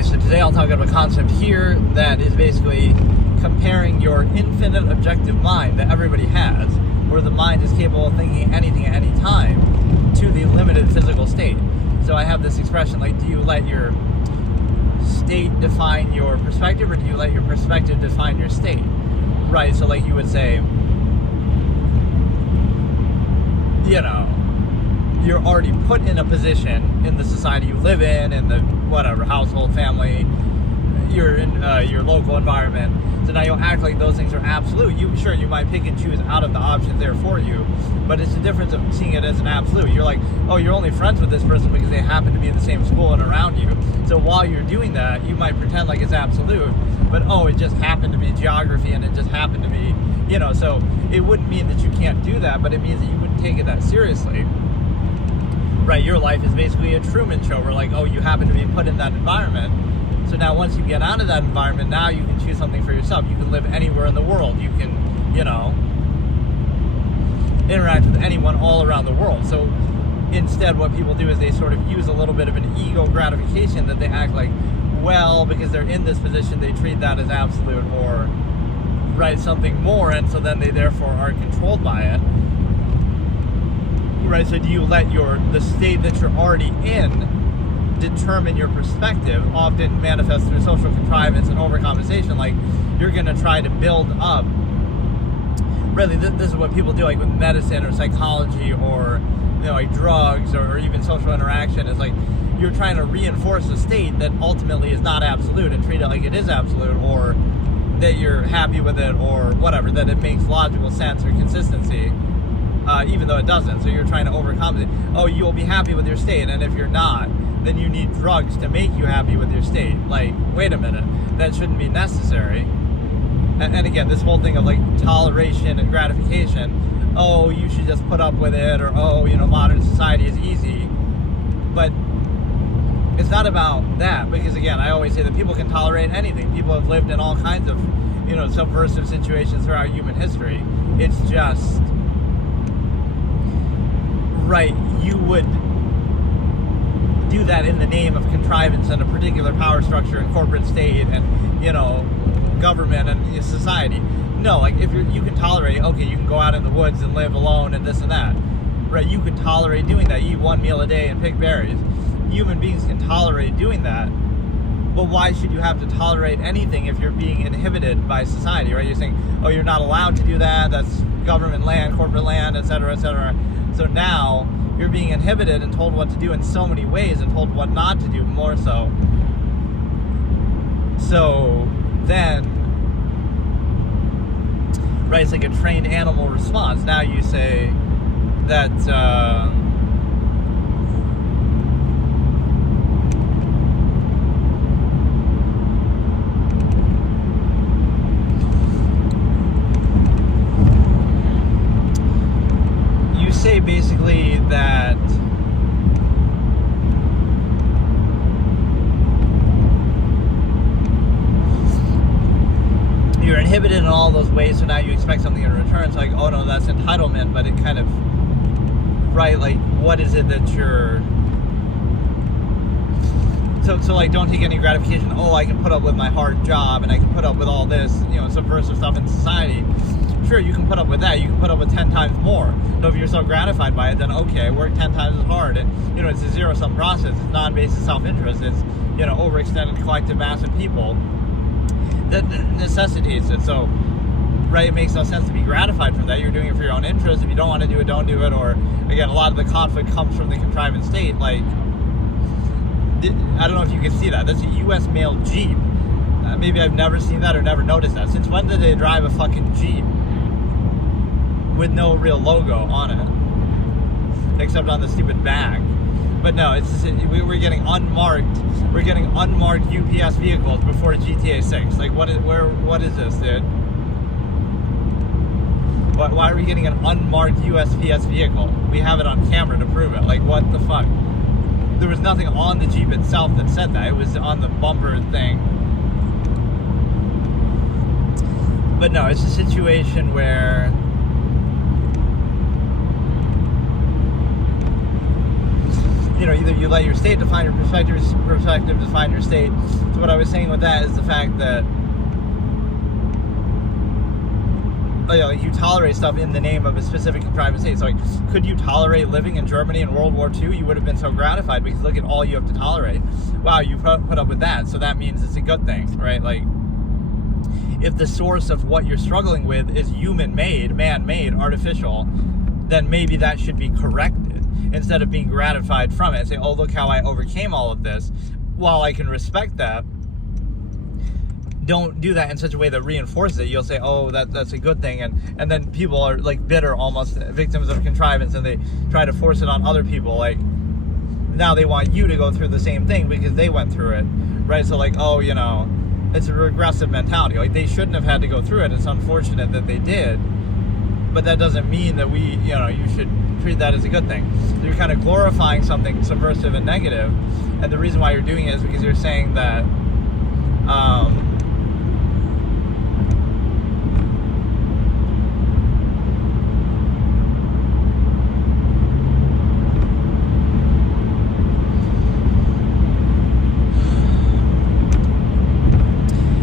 Okay, so today I'll talk about a concept here that is basically comparing your infinite objective mind that everybody has, where the mind is capable of thinking anything at any time, to the limited physical state. So I have this expression like, do you let your state define your perspective, or do you let your perspective define your state? Right, so like you would say, you know, you're already put in a position in the society you live in the whatever, household, family, you're in your local environment. So now you'll act like those things are absolute. You might pick and choose out of the options there for you, but it's the difference of seeing it as an absolute. You're like, oh, you're only friends with this person because they happen to be in the same school and around you. So while you're doing that, you might pretend like it's absolute, but oh, it just happened to be geography and it just happened to be, so it wouldn't mean that you can't do that, but it means that you wouldn't take it that seriously. Right, your life is basically a Truman Show where like, oh, you happen to be put in that environment. So now once you get out of that environment, now you can choose something for yourself. You can live anywhere in the world. You can, interact with anyone all around the world. So instead what people do is they sort of use a little bit of an ego gratification that they act like, well, because they're in this position, they treat that as absolute or, right, something more, and so then they therefore are controlled by it. Right, so do you let the state that you're already in determine your perspective? Often manifests through social contrivance and overcompensation. Like, you're going to try to build up. Really, this is what people do, like with medicine or psychology or, like drugs or even social interaction. Is like you're trying to reinforce a state that ultimately is not absolute and treat it like it is absolute, or that you're happy with it, or whatever, that it makes logical sense or consistency. Even though it doesn't. So you're trying to overcompensate. Oh, you'll be happy with your state, and if you're not, then you need drugs to make you happy with your state. Like, wait a minute, that shouldn't be necessary. And again, this whole thing of like toleration and gratification, oh, you should just put up with it, or oh, modern society is easy. But it's not about that, because again, I always say that people can tolerate anything. People have lived in all kinds of, subversive situations throughout human history. It's just, right, you would do that in the name of contrivance and a particular power structure and corporate state and, government and society. No, like if you can tolerate, okay, you can go out in the woods and live alone and this and that. Right, you can tolerate doing that. You eat one meal a day and pick berries. Human beings can tolerate doing that. But why should you have to tolerate anything if you're being inhibited by society, right? You're saying, oh, you're not allowed to do that. That's government land, corporate land, et cetera, et cetera. So now you're being inhibited and told what to do in so many ways and told what not to do more so. So then, right, it's like a trained animal response. Now you say that, say basically that you're inhibited in all those ways, so now you expect something in return. It's like, oh no, that's entitlement, but it kind of, right, like what is it that you're, so like don't take any gratification. Oh, I can put up with my hard job and I can put up with all this, subversive stuff in society. Sure, you can put up with that. You can put up with 10 times more. So if you're so gratified by it, then okay, work 10 times as hard. And, it's a zero-sum process. It's non-based self-interest. It's, overextended collective mass of people that necessitates it. So, right, it makes no sense to be gratified from that. You're doing it for your own interest. If you don't want to do it, don't do it. Or, again, a lot of the conflict comes from the contrivance state. Like, I don't know if you can see that. That's a U.S. mail Jeep. Maybe I've never seen that or never noticed that. Since when did they drive a fucking Jeep with no real logo on it, except on the stupid bag? But no, it's just, we're getting unmarked UPS vehicles before GTA 6. Like, what is this, dude? Why are we getting an unmarked USPS vehicle? We have it on camera to prove it. Like, what the fuck? There was nothing on the Jeep itself that said that. It was on the bumper thing. But no, it's a situation where either you let your state define your perspective define your state. So what I was saying with that is the fact that you tolerate stuff in the name of a specific contrived state. So could you tolerate living in Germany in World War II? You would have been so gratified because look at all you have to tolerate. Wow, you put up with that, so that means it's a good thing, right? Like, if the source of what you're struggling with is human-made, man-made, artificial, then maybe that should be corrected instead of being gratified from it. Say, oh, look how I overcame all of this. While I can respect that, don't do that in such a way that reinforces it. You'll say, oh, that's a good thing, and then people are like bitter, almost victims of contrivance, and they try to force it on other people. Like, now they want you to go through the same thing because they went through it, right? So like, oh, it's a regressive mentality. Like, they shouldn't have had to go through it. It's unfortunate that they did, but that doesn't mean that you should treat that as a good thing. So you're kind of glorifying something subversive and negative, and the reason why you're doing it is because you're saying that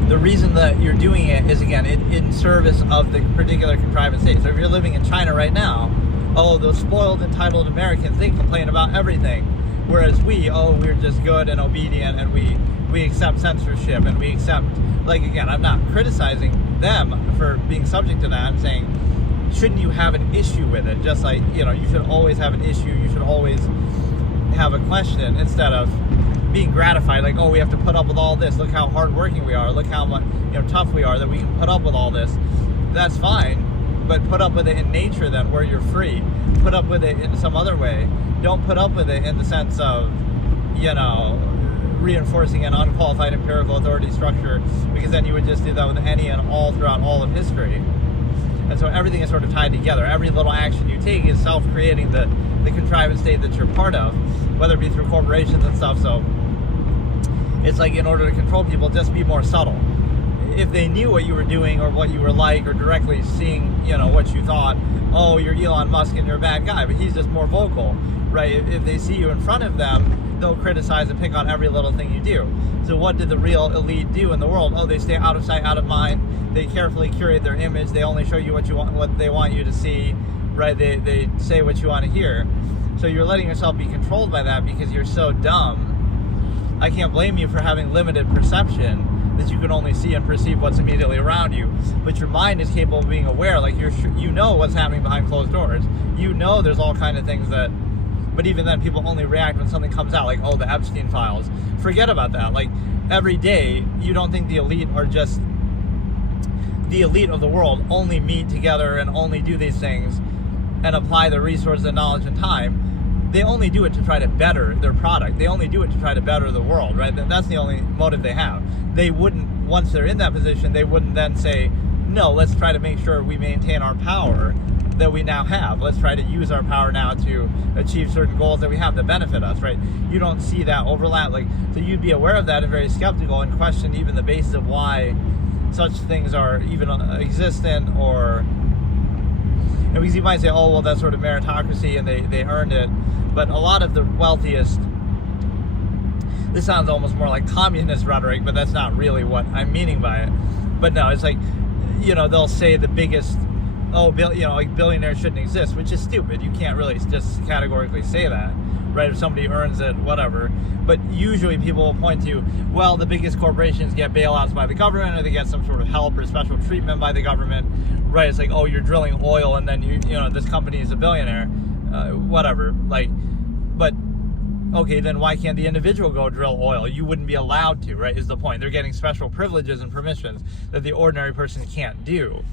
the reason that you're doing it is, again, in service of the particular contrivance state. So if you're living in China right now, oh, those spoiled, entitled Americans, they complain about everything. Whereas we're just good and obedient, and we accept censorship, and we accept, like, again, I'm not criticizing them for being subject to that. I'm saying, shouldn't you have an issue with it? Just like, you should always have an issue. You should always have a question instead of being gratified, like, oh, we have to put up with all this. Look how hardworking we are. Look how much tough we are that we can put up with all this. That's fine, but put up with it in nature then, where you're free. Put up with it in some other way. Don't put up with it in the sense of, reinforcing an unqualified empirical authority structure, because then you would just do that with any and all throughout all of history. And so everything is sort of tied together. Every little action you take is self-creating the contrivance state that you're part of, whether it be through corporations and stuff. So it's like, in order to control people, just be more subtle. If they knew what you were doing or what you were like, or directly seeing, what you thought, oh, you're Elon Musk and you're a bad guy, but he's just more vocal, right? If they see you in front of them, they'll criticize and pick on every little thing you do. So what did the real elite do in the world? Oh, they stay out of sight, out of mind. They carefully curate their image. They only show you what they want you to see, right? They say what you want to hear. So you're letting yourself be controlled by that because you're so dumb. I can't blame you for having limited perception, that you can only see and perceive what's immediately around you. But your mind is capable of being aware. Like, you know what's happening behind closed doors. There's all kind of things that, but even then, people only react when something comes out, like, oh, the Epstein files. Forget about that. Like, every day, you don't think the elite are just the elite of the world, only meet together and only do these things and apply the resources and knowledge and time. They only do it to try to better their product. They only do it to try to better the world, right? That's the only motive they have. They wouldn't, once they're in that position, they wouldn't then say, no, let's try to make sure we maintain our power that we now have. Let's try to use our power now to achieve certain goals that we have that benefit us, right? You don't see that overlap. So you'd be aware of that and very skeptical and question even the basis of why such things are even existent, or, because you might say, oh, well, that's sort of meritocracy and they earned it. But a lot of the wealthiest, this sounds almost more like communist rhetoric, but that's not really what I'm meaning by it. But no, it's like, they'll say the biggest, like billionaires shouldn't exist, which is stupid. You can't really just categorically say that, right? If somebody earns it, whatever. But usually people will point to, well, the biggest corporations get bailouts by the government, or they get some sort of help or special treatment by the government, right? It's like, oh, you're drilling oil and then this company is a billionaire, whatever. But okay, then why can't the individual go drill oil? You wouldn't be allowed to, right? Is the point. They're getting special privileges and permissions that the ordinary person can't do,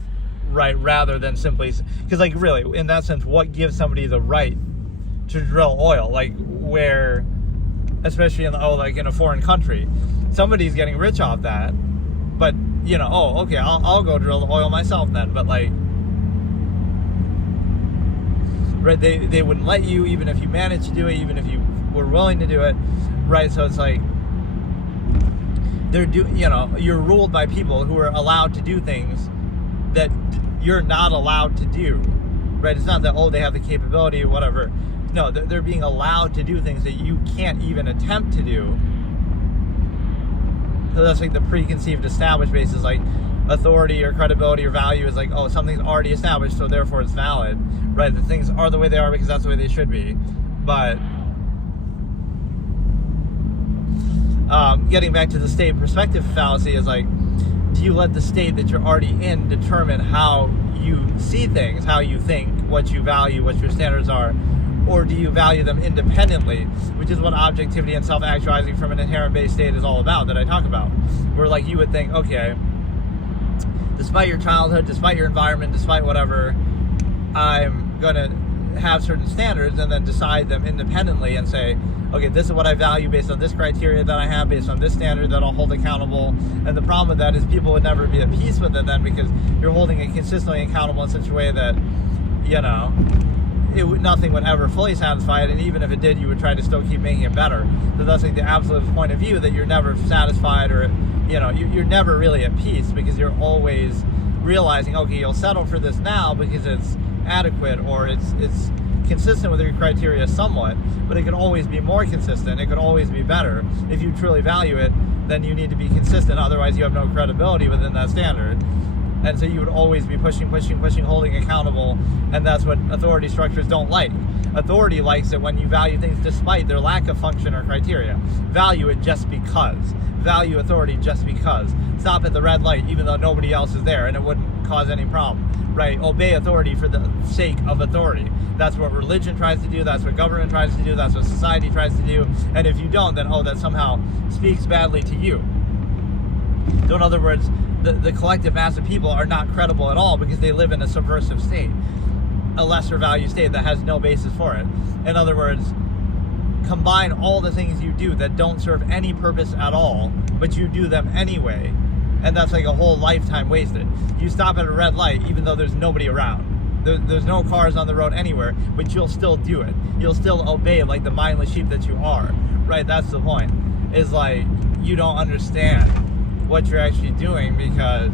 right? Rather than simply, because really, in that sense, what gives somebody the right to drill oil? Where, especially in a foreign country, somebody's getting rich off that. But oh, okay, I'll go drill the oil myself then. But right, they wouldn't let you, even if you managed to do it, even if you were willing to do it, right? So it's like you're ruled by people who are allowed to do things that you're not allowed to do, right? It's not that, oh, they have the capability or whatever. No, they're being allowed to do things that you can't even attempt to do. So that's like the preconceived established basis, like authority or credibility or value is like, oh, something's already established, so therefore it's valid, right? The things are the way they are because that's the way they should be. But getting back to the state perspective fallacy is like, do you let the state that you're already in determine how you see things, how you think, what you value, what your standards are? Or do you value them independently, which is what objectivity and self-actualizing from an inherent-based state is all about, that I talk about. Where like you would think, okay, despite your childhood, despite your environment, despite whatever, I'm going to have certain standards and then decide them independently and say, okay, this is what I value based on this criteria that I have, based on this standard that I'll hold accountable. And the problem with that is people would never be at peace with it then, because you're holding it consistently accountable in such a way that, you know, nothing would ever fully satisfy it, and even if it did, you would try to still keep making it better. So that's like the absolute point of view, that you're never satisfied, or you know, you're never really at peace, because you're always realizing, okay, you'll settle for this now because it's adequate or it's consistent with your criteria somewhat, but it could always be more consistent. It could always be better. If you truly value it, then you need to be consistent. Otherwise, you have no credibility within that standard. And so you would always be pushing, holding accountable, and that's what authority structures don't like. Authority likes it when you value things despite their lack of function or criteria. Value it just because. Value authority just because. Stop at the red light even though nobody else is there and it wouldn't cause any problem, right? Obey authority for the sake of authority. That's what religion tries to do, that's what government tries to do, that's what society tries to do, and if you don't, then, oh, that somehow speaks badly to you. So in other words, the collective mass of people are not credible at all because they live in a subversive state, a lesser value state that has no basis for it. In other words, combine all the things you do that don't serve any purpose at all, but you do them anyway, and that's like a whole lifetime wasted. You stop at a red light even though there's nobody around. There's no cars on the road anywhere, but you'll still do it. You'll still obey like the mindless sheep that you are, right? That's the point. Is like, you don't understand what you're actually doing because,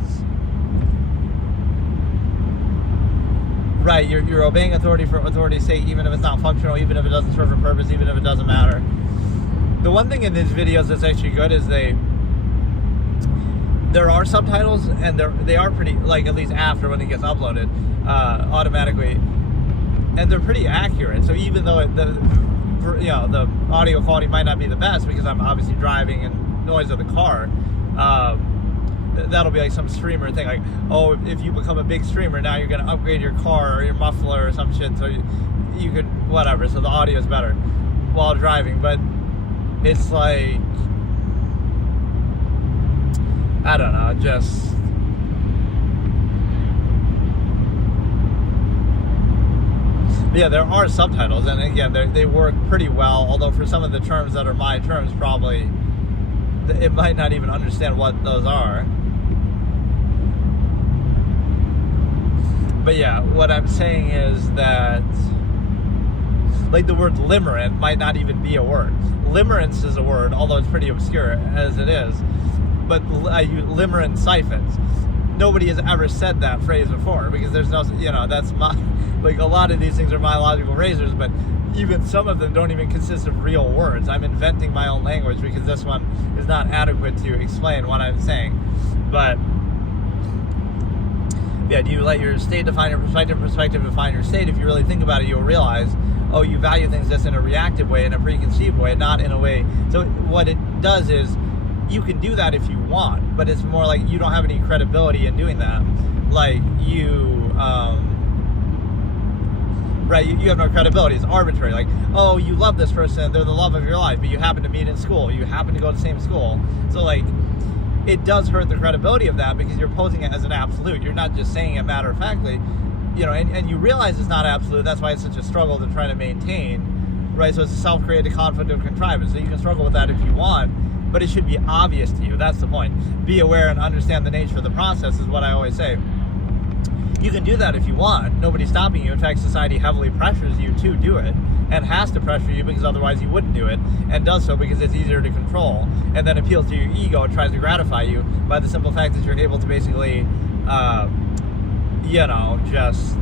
right, you're obeying authority for authority's sake, even if it's not functional, even if it doesn't serve a purpose, even if it doesn't matter. The one thing in these videos that's actually good is there are subtitles, and they are pretty, like, at least after when it gets uploaded automatically, and they're pretty accurate. So even though the audio quality might not be the best because I'm obviously driving and noise of the car, that'll be like some streamer thing, like, oh, if you become a big streamer, now you're going to upgrade your car or your muffler or some shit, so you could, whatever, so the audio is better while driving. But it's like, I don't know, just, yeah, there are subtitles, and again, they work pretty well, although for some of the terms that are my terms, probably it might not even understand what those are. But yeah, what I'm saying is that, like, the word limerent might not even be a word. Limerence is a word, although it's pretty obscure as it is. But limerent siphons. Nobody has ever said that phrase before, because there's no, that's like, a lot of these things are biological razors, but even some of them don't even consist of real words. I'm inventing my own language because this one is not adequate to explain what I'm saying. But yeah, do you let your state define your perspective define your state? If you really think about it, you'll realize, oh, you value things just in a reactive way, in a preconceived way, not in a way. So what it does is, you can do that if you want, but it's more like you don't have any credibility in doing that. Like, right, you have no credibility. It's arbitrary. Like, oh, you love this person, they're the love of your life, but you happen to meet in school, you happen to go to the same school. So, like, it does hurt the credibility of that because you're posing it as an absolute. You're not just saying it matter-of-factly, and you realize it's not absolute. That's why it's such a struggle to try to maintain, right? So it's a self-created conflict of contrivance. So you can struggle with that if you want, but it should be obvious to you. That's the point. Be aware and understand the nature of the process is what I always say. You can do that if you want. Nobody's stopping you. In fact, society heavily pressures you to do it, and has to pressure you because otherwise you wouldn't do it, and does so because it's easier to control, and then appeals to your ego and tries to gratify you by the simple fact that you're able to basically, just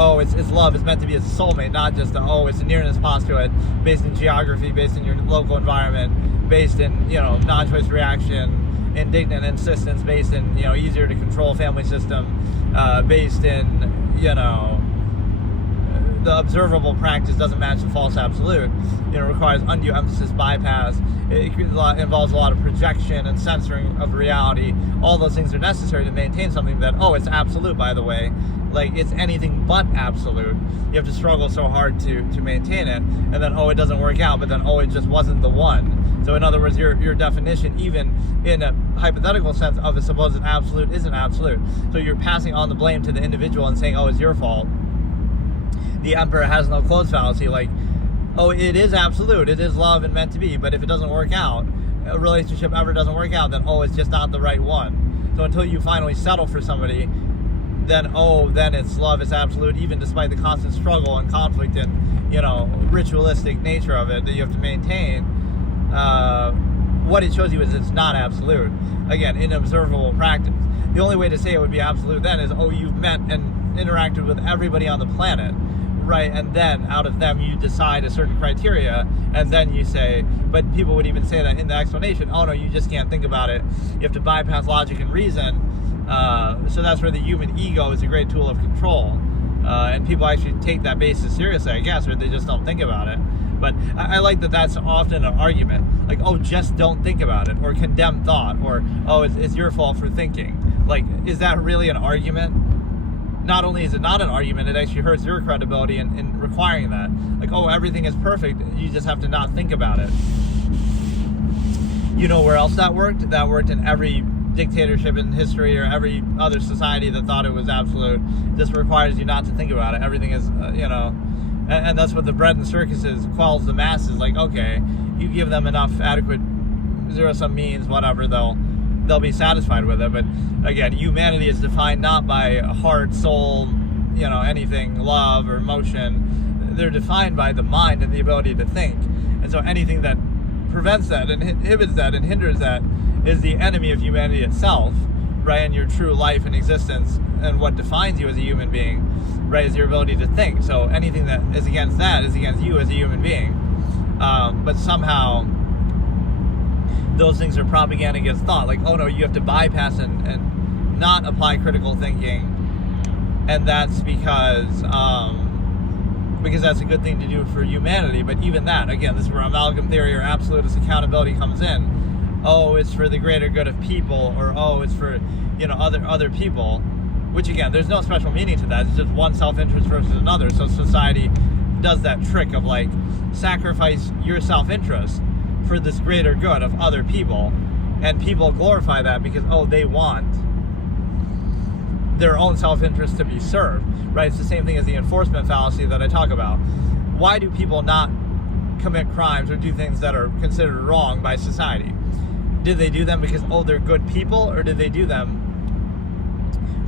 oh, it's love is meant to be a soulmate, not just it's a nearness postulate based in geography, based in your local environment, based in non-choice reaction, indignant insistence, based in easier to control family system, based in the observable practice doesn't match the false absolute. Requires undue emphasis, bypass. It involves a lot of projection and censoring of reality. All those things are necessary to maintain something that, it's absolute, by the way. Like, it's anything but absolute. You have to struggle so hard to maintain it. And then, it doesn't work out, but then, it just wasn't the one. So in other words, your definition, even in a hypothetical sense of a supposed absolute, isn't absolute. So you're passing on the blame to the individual and saying, it's your fault. The emperor has no clothes fallacy, like, it is absolute, it is love and meant to be, but if it doesn't work out, a relationship ever doesn't work out, then it's just not the right one. So until you finally settle for somebody, then then it's love, it's absolute, even despite the constant struggle and conflict and ritualistic nature of it that you have to maintain. What it shows you is it's not absolute. Again, in observable practice. The only way to say it would be absolute then is you've met and interacted with everybody on the planet, right? And then out of them you decide a certain criteria, and then you say, but people would even say that in the explanation, no, you just can't think about it. You have to bypass logic and reason. So that's where the human ego is a great tool of control. And people actually take that basis seriously, I guess, or they just don't think about it. But I like that that's often an argument. Like, just don't think about it, or condemn thought, or, it's your fault for thinking. Like, is that really an argument? Not only is it not an argument, it actually hurts your credibility in requiring that. Like, everything is perfect, you just have to not think about it. You know where else that worked? That worked in every dictatorship in history, or every other society that thought it was absolute. It just requires you not to think about it. Everything is, and that's what the bread and circuses quells the masses. Like, okay, you give them enough adequate zero-sum means, whatever, they'll be satisfied with it. But again, humanity is defined not by heart, soul, anything, love or emotion. They're defined by the mind and the ability to think. And so anything that prevents that and inhibits that and hinders that is the enemy of humanity itself, right? And your true life and existence, and what defines you as a human being, right, is your ability to think. So anything that is against that is against you as a human being. But somehow those things are propaganda against thought. Like, you have to bypass and not apply critical thinking, and that's because that's a good thing to do for humanity. But even that, again, this is where amalgam theory or absolutist accountability comes in. It's for the greater good of people, or it's for other people, which again, there's no special meaning to that. It's just one self-interest versus another. So society does that trick of like sacrifice your self-interest for this greater good of other people, and people glorify that because they want their own self-interest to be served, right? It's the same thing as the enforcement fallacy that I talk about. Why do people not commit crimes or do things that are considered wrong by society? Did they do them because they're good people, or did they do them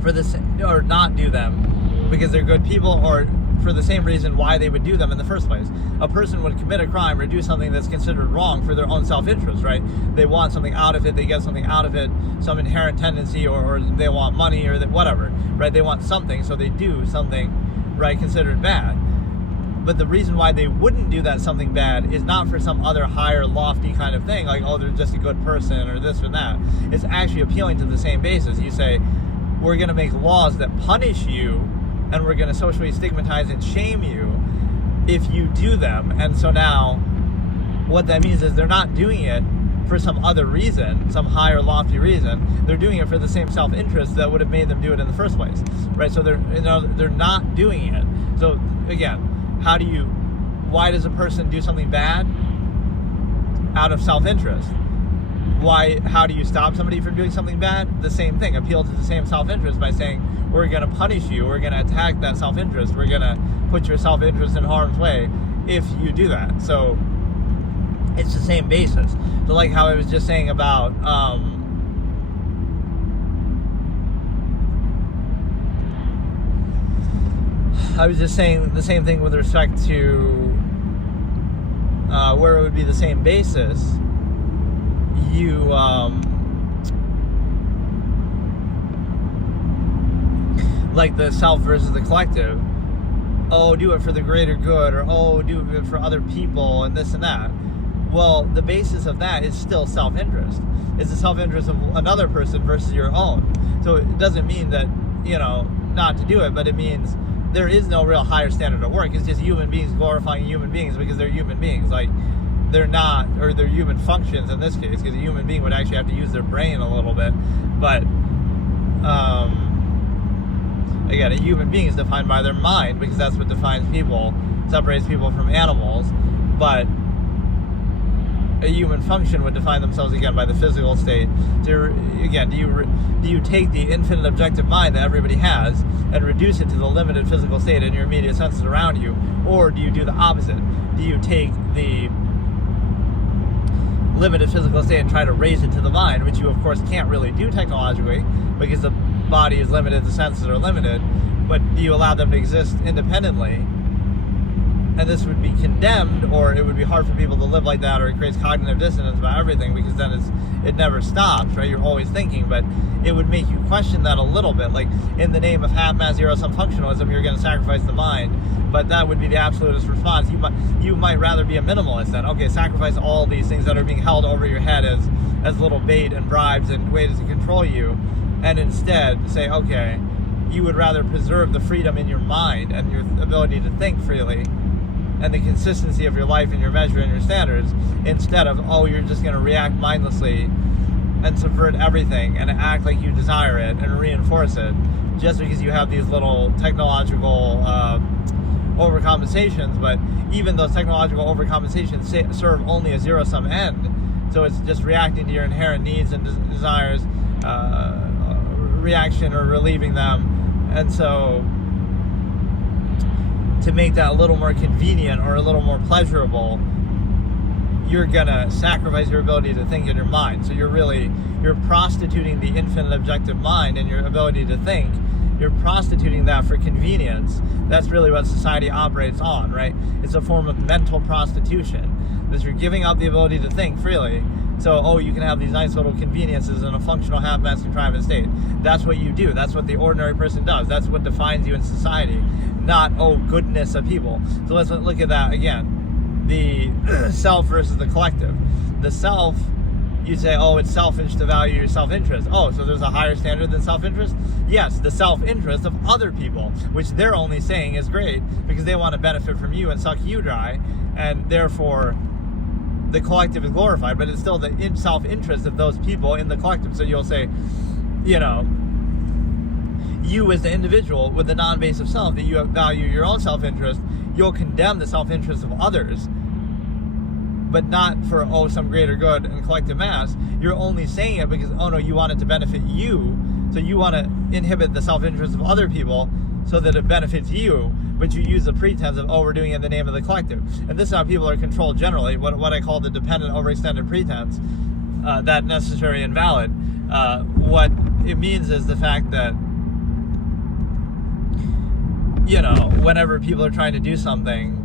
for this, or not do them because they're good people, or for the same reason why they would do them in the first place? A person would commit a crime or do something that's considered wrong for their own self-interest, right? They want something out of it, they get something out of it, some inherent tendency, or they want money, or whatever, right? They want something, so they do something, right, considered bad. But the reason why they wouldn't do that something bad is not for some other higher, lofty kind of thing, like, they're just a good person, or this or that. It's actually appealing to the same basis. You say, we're going to make laws that punish you, and we're going to socially stigmatize and shame you if you do them. And so now, what that means is they're not doing it for some other reason, some higher, lofty reason. They're doing it for the same self-interest that would have made them do it in the first place, right? So they're not doing it. So again, why does a person do something bad? Out of self-interest. How do you stop somebody from doing something bad? The same thing. Appeal to the same self-interest by saying, we're going to punish you, we're going to attack that self-interest, we're going to put your self-interest in harm's way if you do that. So it's the same basis. So like how I was just saying about I was just saying the same thing with respect to where it would be the same basis. Like the self versus the collective, oh, do it for the greater good, or oh, do it for other people, and this and that. Well, the basis of that is still self-interest. It's the self-interest of another person versus your own. So it doesn't mean that, not to do it, but it means there is no real higher standard of work. It's just human beings glorifying human beings because they're human beings. Like, they're not, or they're human functions in this case, because a human being would actually have to use their brain a little bit. But, again, a human being is defined by their mind, because that's what defines people, separates people from animals. But a human function would define themselves again by the physical state. Do you take the infinite objective mind that everybody has and reduce it to the limited physical state in your immediate senses around you, or do you do the opposite? Do you take the limited physical state and try to raise it to the mind, which you of course can't really do technologically because the body is limited, the senses are limited, but do you allow them to exist independently? And this would be condemned, or it would be hard for people to live like that, or it creates cognitive dissonance about everything, because then it never stops, right? You're always thinking, but it would make you question that a little bit. Like, in the name of half-mass zero-sum functionalism, you're going to sacrifice the mind, but that would be the absolutist response. You might rather be a minimalist then. Okay, sacrifice all these things that are being held over your head as little bait and bribes and ways to control you, and instead say, okay, you would rather preserve the freedom in your mind and your ability to think freely, and the consistency of your life and your measure and your standards, instead of, oh, you're just going to react mindlessly and subvert everything and act like you desire it and reinforce it just because you have these little technological overcompensations. But even those technological overcompensations serve only a zero-sum end. So it's just reacting to your inherent needs and desires, reaction or relieving them. And so to make that a little more convenient or a little more pleasurable, you're gonna sacrifice your ability to think in your mind. So you're prostituting the infinite objective mind and your ability to think. You're prostituting that for convenience. That's really what society operates on, right? It's a form of mental prostitution, that you're giving up the ability to think freely. So, you can have these nice little conveniences in a functional half-mass contrivance state. That's what you do. That's what the ordinary person does. That's what defines you in society, not, goodness of people. So let's look at that again. The self versus the collective. The self, you say, it's selfish to value your self-interest. So there's a higher standard than self-interest? Yes, the self-interest of other people, which they're only saying is great because they want to benefit from you and suck you dry, and therefore the collective is glorified, but it's still the self-interest of those people in the collective. So you'll say, you as the individual with the non-basic self, that you value your own self-interest, you'll condemn the self-interest of others, but not for, some greater good and collective mass. You're only saying it because, you want it to benefit you. So you want to inhibit the self-interest of other people so that it benefits you, but you use the pretense of, we're doing it in the name of the collective. And this is how people are controlled generally, what I call the dependent overextended pretense, that necessary and valid. What it means is the fact that, whenever people are trying to do something,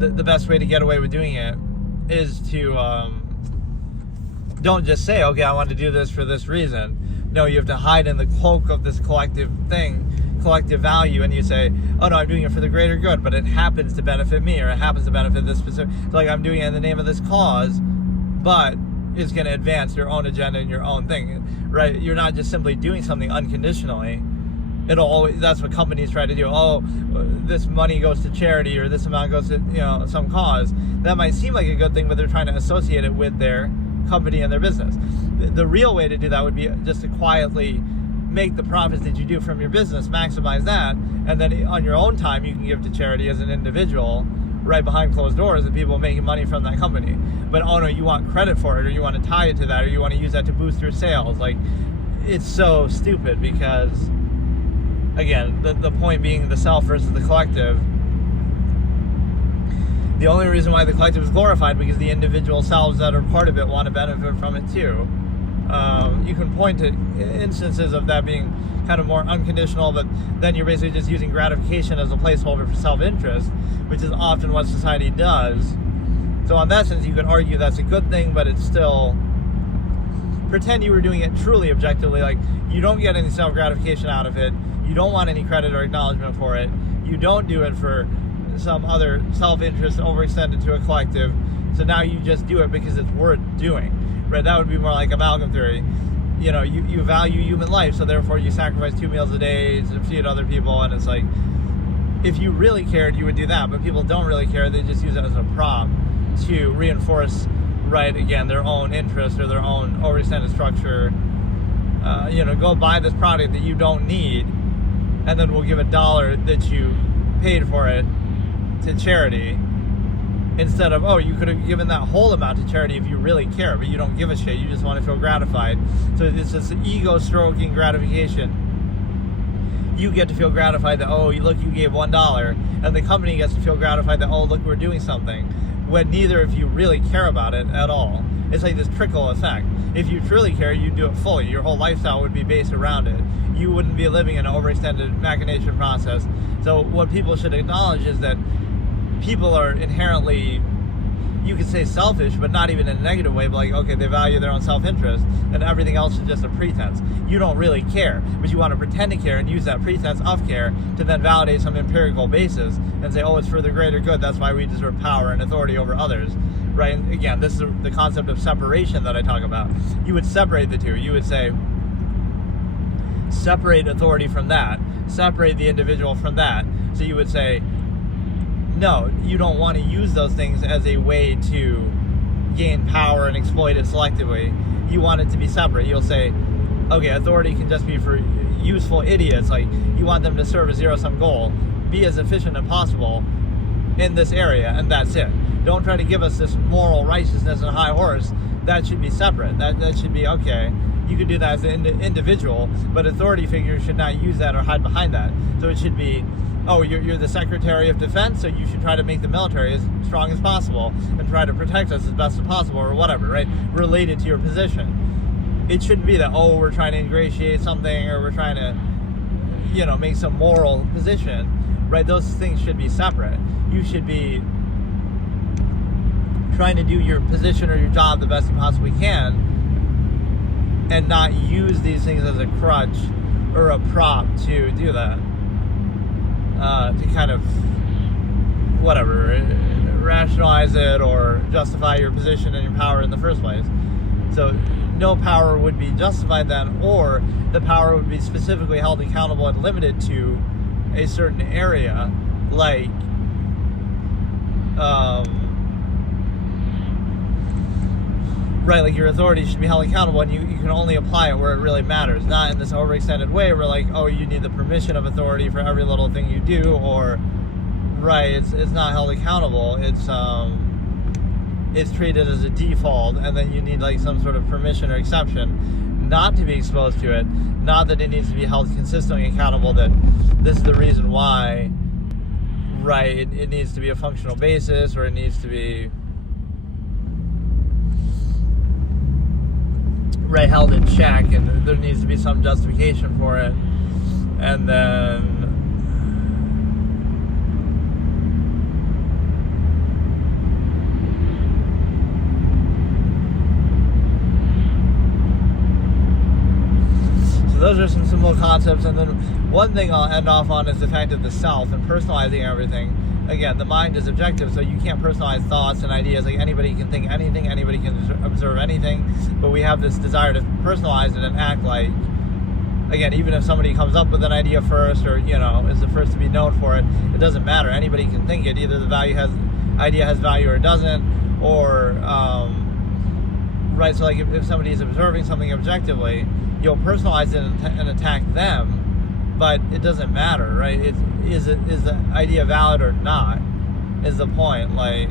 the best way to get away with doing it is to don't just say, I want to do this for this reason. No, you have to hide in the cloak of this collective value, and you say, I'm doing it for the greater good, but it happens to benefit me, or it happens to benefit this specific, so I'm doing it in the name of this cause, but it's going to advance your own agenda and your own thing, right? You're not just simply doing something unconditionally. That's what companies try to do. This money goes to charity, or this amount goes to, some cause. That might seem like a good thing, but they're trying to associate it with their company and their business. The real way to do that would be just to quietly make the profits that you do from your business, maximize that, and then on your own time you can give to charity as an individual right behind closed doors, and people making money from that company. But you want credit for it, or you want to tie it to that, or you want to use that to boost your sales. It's so stupid, because again, the point being the self versus the collective. The only reason why the collective is glorified because the individual selves that are part of it want to benefit from it too. You can point to instances of that being kind of more unconditional, but then you're basically just using gratification as a placeholder for self-interest, which is often what society does. So in that sense, you could argue that's a good thing, but it's still, pretend you were doing it truly objectively, you don't get any self-gratification out of it, you don't want any credit or acknowledgement for it, You don't do it for some other self-interest overextended to a collective. So now you just do it because it's worth doing, right? That would be more like amalgam theory. You know, you value human life, so therefore you sacrifice 2 meals a day to feed other people, and it's like, if you really cared, you would do that, but people don't really care. They just use it as a prop to reinforce, right, again, their own interest or their own overextended structure. You know, go buy this product that you don't need, and then we'll give $1 that you paid for it to charity, instead of, oh, you could have given that whole amount to charity if you really care, but you don't give a shit. You just want to feel gratified. So it's just ego-stroking gratification. You get to feel gratified that, oh, look, you gave $1, and the company gets to feel gratified that, oh, look, we're doing something, when neither of you really care about it at all. It's like this trickle effect. If you truly care, you'd do it fully. Your whole lifestyle would be based around it. You wouldn't be living in an overextended machination process. So what people should acknowledge is that people are inherently, you could say selfish, but not even in a negative way, but like, okay, they value their own self-interest, and everything else is just a pretense. You don't really care, but you want to pretend to care and use that pretense of care to then validate some empirical basis and say, oh, it's for the greater good, that's why we deserve power and authority over others, right? And again, this is the concept of separation that I talk about. You would separate the two. You would say, separate authority from that, separate the individual from that. So you would say, no, you don't want to use those things as a way to gain power and exploit it selectively. You want it to be separate. You'll say, okay, authority can just be for useful idiots. Like, you want them to serve a zero-sum goal. Be as efficient as possible in this area, and that's it. Don't try to give us this moral righteousness and high horse. That should be separate. That should be, okay, you could do that as an individual, but authority figures should not use that or hide behind that. So it should be, oh, you're the Secretary of Defense, so you should try to make the military as strong as possible and try to protect us as best as possible, or whatever, right? Related to your position. It shouldn't be that, oh, we're trying to ingratiate something, or we're trying to, you know, make some moral position, right? Those things should be separate. You should be trying to do your position or your job the best you possibly can, and not use these things as a crutch or a prop to do that. To kind of, whatever, rationalize it or justify your position and your power in the first place. So no power would be justified then, or the power would be specifically held accountable and limited to a certain area, like right, like your authority should be held accountable, and you can only apply it where it really matters, not in this overextended way where, like, oh, you need the permission of authority for every little thing you do, or, right, it's not held accountable, it's treated as a default, and then you need, like, some sort of permission or exception not to be exposed to it, not that it needs to be held consistently accountable that this is the reason why, right, it needs to be a functional basis, or it needs to be, right, held in check, and there needs to be some justification for it. And then so those are some simple concepts. And then one thing I'll end off on is the fact of the self and personalizing everything. Again, the mind is objective, so you can't personalize thoughts and ideas. Like, anybody can think anything, anybody can observe anything, but we have this desire to personalize it and act like, again, even if somebody comes up with an idea first, or, you know, is the first to be known for it, it doesn't matter. Anybody can think it. Either the idea has value or it doesn't, or, right, so like if somebody is observing something objectively, you'll personalize it and attack them, but it doesn't matter, right? Is the idea valid or not is the point. Like,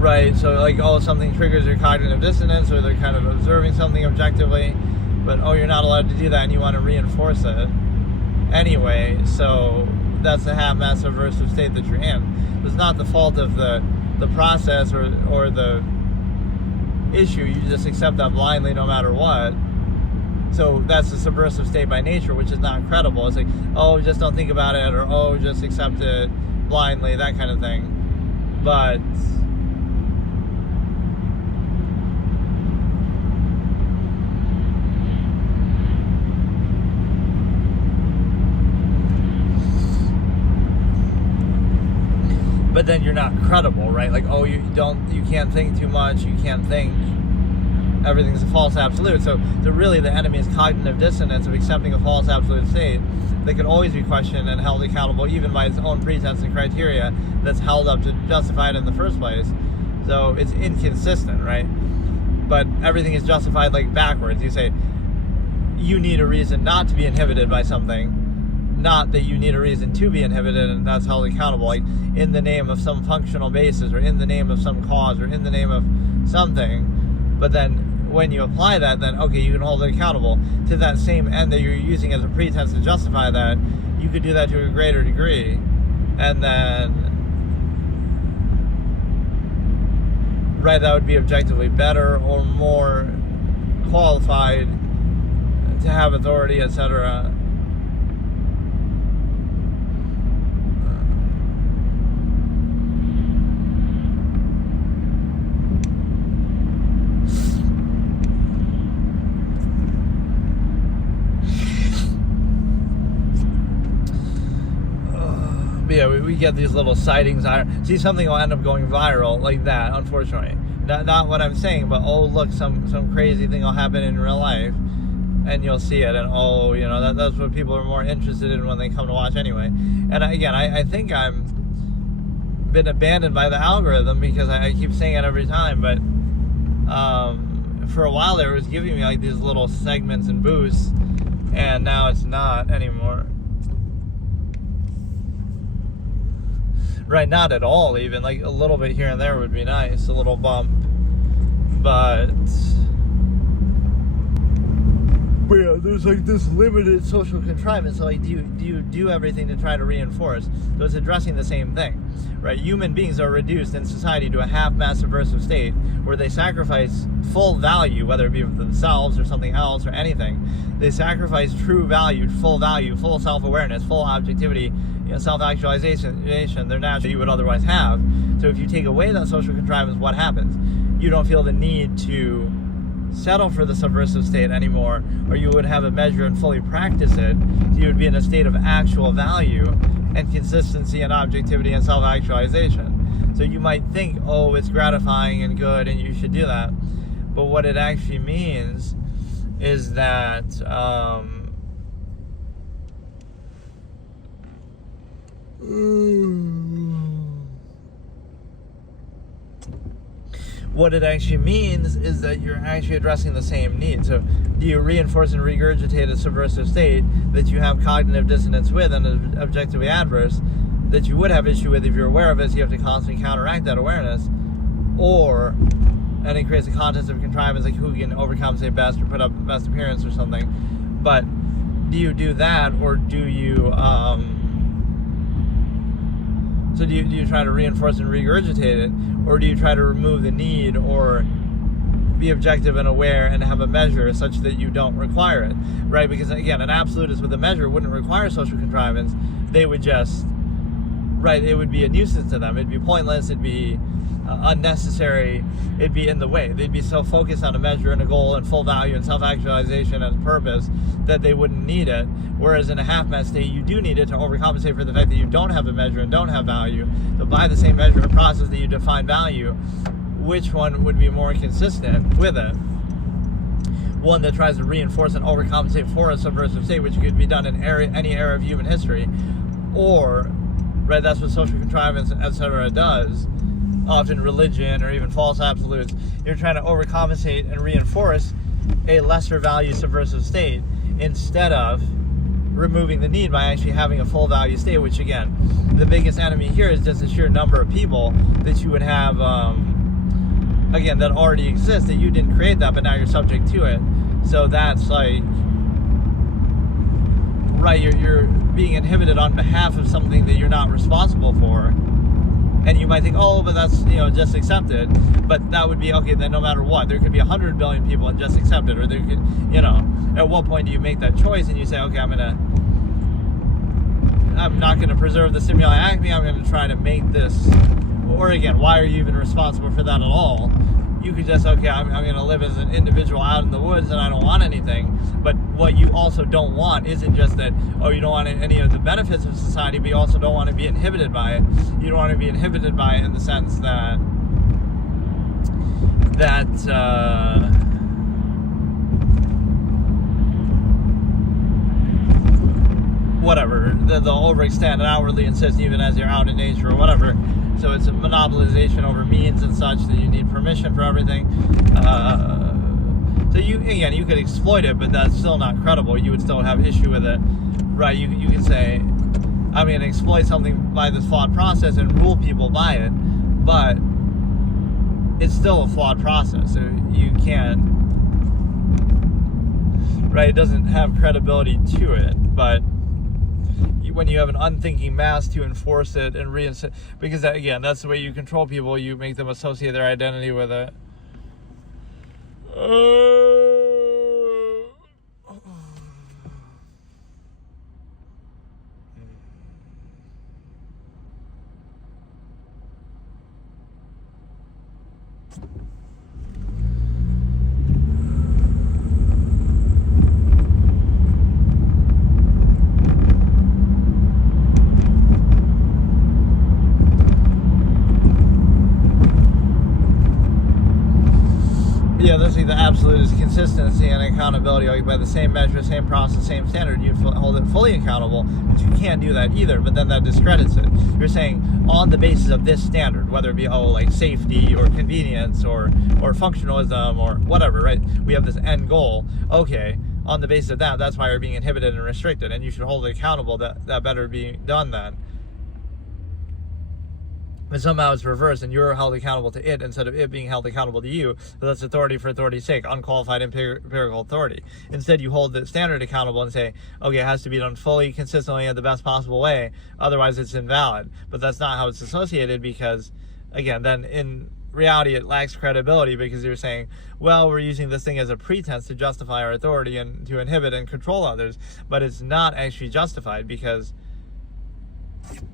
right, so like, oh, something triggers your cognitive dissonance, or they're kind of observing something objectively, but oh, you're not allowed to do that, and you want to reinforce it anyway. So that's the half-mass aversive state that you're in. It's not the fault of the process or the issue. You just accept that blindly no matter what. So that's a subversive state by nature, which is not credible. It's like, oh, just don't think about it, or oh, just accept it blindly, that kind of thing. But but then you're not credible, right? Like, oh, you can't think too much, you can't think, everything's a false absolute. So really the enemy is cognitive dissonance of accepting a false absolute state that can always be questioned and held accountable even by its own pretense and criteria that's held up to justify it in the first place. So it's inconsistent, right? But everything is justified like backwards. You say you need a reason not to be inhibited by something, not that you need a reason to be inhibited, and that's held accountable, like in the name of some functional basis, or in the name of some cause, or in the name of something. But then when you apply that, then okay, you can hold it accountable to that same end that you're using as a pretense to justify that. You could do that to a greater degree, and then right, that would be objectively better or more qualified to have authority, etc. Yeah, we get these little sightings. See, something will end up going viral like that, unfortunately. Not what I'm saying, but oh, look, some crazy thing will happen in real life, and you'll see it, and oh, you know, that's what people are more interested in when they come to watch anyway. And again, I think I'm been abandoned by the algorithm because I keep saying it every time, but for a while there, it was giving me like these little segments and boosts, and now it's not anymore. Right, not at all even. Like a little bit here and there would be nice, a little bump. But yeah, there's like this limited social contrivance. So like, do you do everything to try to reinforce? So it's addressing the same thing, right? Human beings are reduced in society to a half-mass subversive state where they sacrifice full value, whether it be for themselves or something else or anything. They sacrifice true value, full self-awareness, full objectivity, self-actualization, they're naturally you would otherwise have. So if you take away that social contrivance, what happens? You don't feel the need to settle for the subversive state anymore, or you would have a measure and fully practice it. So you would be in a state of actual value and consistency and objectivity and self-actualization. So you might think, oh, it's gratifying and good and you should do that. But what it actually means is that what it actually means is that you're actually addressing the same need. So do you reinforce and regurgitate a subversive state that you have cognitive dissonance with and is objectively adverse, that you would have issue with if you're aware of it, so you have to constantly counteract that awareness? Or, and it creates a contest of contrivance, like who can overcompensate best or put up the best appearance or something. But do you do that, or do you so do you try to reinforce and regurgitate it, or do you try to remove the need or be objective and aware and have a measure such that you don't require it, right? Because again, an absolutist with a measure wouldn't require social contrivance. They would just, right, it would be a nuisance to them. It'd be pointless, it'd be unnecessary, it'd be in the way. They'd be so focused on a measure and a goal and full value and self-actualization and purpose that they wouldn't need it. Whereas in a half-mass state, you do need it to overcompensate for the fact that you don't have a measure and don't have value. So by the same measure and process that you define value, which one would be more consistent with it? One that tries to reinforce and overcompensate for a subversive state, which could be done in any era of human history, or, right, that's what social contrivance, etc. does, often religion or even false absolutes. You're trying to overcompensate and reinforce a lesser value subversive state instead of removing the need by actually having a full value state, which again, the biggest enemy here is just the sheer number of people that you would have, again, that already exists, that you didn't create that, but now you're subject to it. So that's like, right, you're being inhibited on behalf of something that you're not responsible for. And you might think, oh, but that's, just accepted. But that would be, okay, then no matter what, there could be 100 billion people and just accept it. Or there could, at what point do you make that choice and you say, okay, I'm not going to preserve the stimuli acme, I'm going to try to make this, or again, why are you even responsible for that at all? you could just, okay, I'm going to live as an individual out in the woods and I don't want anything. But what you also don't want isn't just that, oh, you don't want any of the benefits of society, but you also don't want to be inhibited by it. You don't want to be inhibited by it in the sense that whatever, they'll overextend and outwardly insist even as you're out in nature or whatever. So it's a monopolization over means and such that you need permission for everything. So you could exploit it, but that's still not credible. You would still have issue with it, right? You could say, I'm going to exploit something by this flawed process and rule people by it, but it's still a flawed process. So you can't, right? It doesn't have credibility to it, but when you have an unthinking mass to enforce it and reinsist, because that, again, that's the way you control people. You make them associate their identity with it. Yeah, this is the absolutist consistency and accountability, like by the same measure, same process, same standard. You hold it fully accountable, but you can't do that either. But then that discredits it. You're saying on the basis of this standard, whether it be like safety or convenience or functionalism or whatever, right? We have this end goal. Okay, on the basis of that, that's why you're being inhibited and restricted, and you should hold it accountable that better be done then. But somehow it's reversed, and you're held accountable to it instead of it being held accountable to you. So that's authority for authority's sake, unqualified empirical authority. Instead, you hold the standard accountable and say, okay, it has to be done fully, consistently, in the best possible way. Otherwise, it's invalid. But that's not how it's associated because, again, then in reality, it lacks credibility because you're saying, well, we're using this thing as a pretense to justify our authority and to inhibit and control others. But it's not actually justified because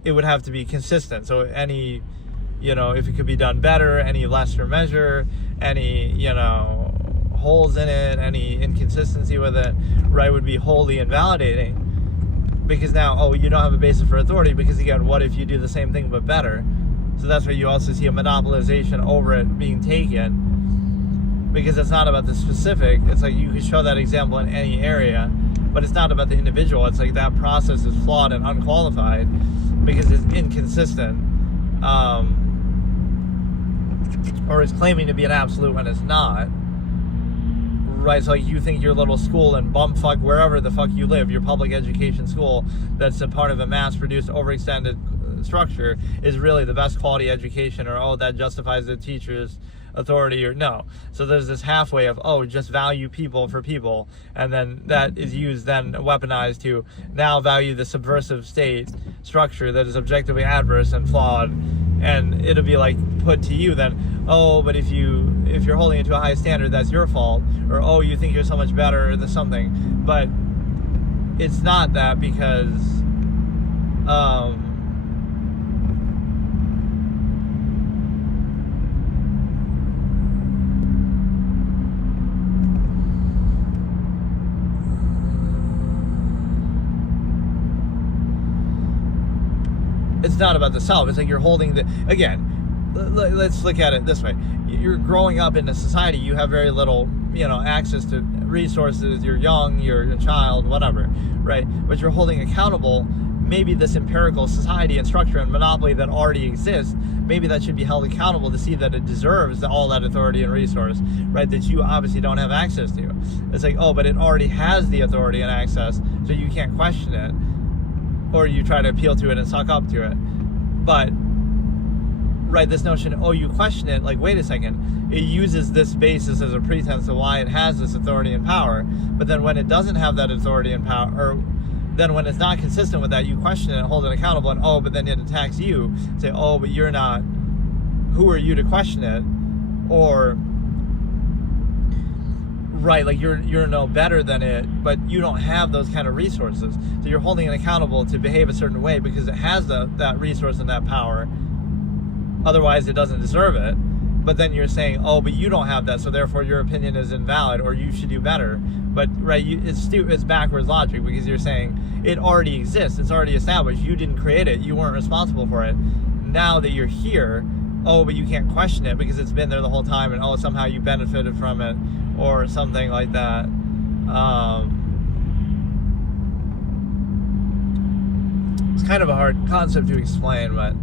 it would have to be consistent. So any, if it could be done better, any lesser measure, any, holes in it, any inconsistency with it, right, would be wholly invalidating. Because now, you don't have a basis for authority because, again, what if you do the same thing but better? So that's where you also see a monopolization over it being taken because it's not about the specific. It's like you could show that example in any area, but it's not about the individual. It's like that process is flawed and unqualified because it's inconsistent, or it's claiming to be an absolute when it's not, right? So like you think your little school in bumfuck wherever the fuck you live, your public education school that's a part of a mass-produced, overextended structure is really the best quality education, or that justifies the teacher's authority, or no. So there's this halfway of just value people for people, and then that is used, then weaponized to now value the subversive state structure that is objectively adverse and flawed, and it'll be like put to you then, but if you're holding it to a high standard, that's your fault, or you think you're so much better or something. But it's not that because it's not about the self. It's like you're holding let's look at it this way. You're growing up in a society, you have very little, access to resources, you're young, you're a child, whatever, right? But you're holding accountable maybe this empirical society and structure and monopoly that already exists. Maybe that should be held accountable to see that it deserves all that authority and resource, right, that you obviously don't have access to. It's like, but it already has the authority and access, so you can't question it, or you try to appeal to it and suck up to it. But, right, this notion, you question it, like, wait a second, it uses this basis as a pretense of why it has this authority and power, but then when it doesn't have that authority and power, or then when it's not consistent with that, you question it and hold it accountable, and but then it attacks you, say, but you're not, who are you to question it? Or, right, like you're no better than it, but you don't have those kind of resources, so you're holding it accountable to behave a certain way because it has that resource and that power. Otherwise it doesn't deserve it. but then you're saying, oh, but you don't have that, so therefore your opinion is invalid, or you should do better. But right, it's backwards logic, because you're saying it already exists, it's already established, you didn't create it, you weren't responsible for it. Now that you're here, oh, but you can't question it because it's been there the whole time, and oh, somehow you benefited from it, or something like that. It's kind of a hard concept to explain, but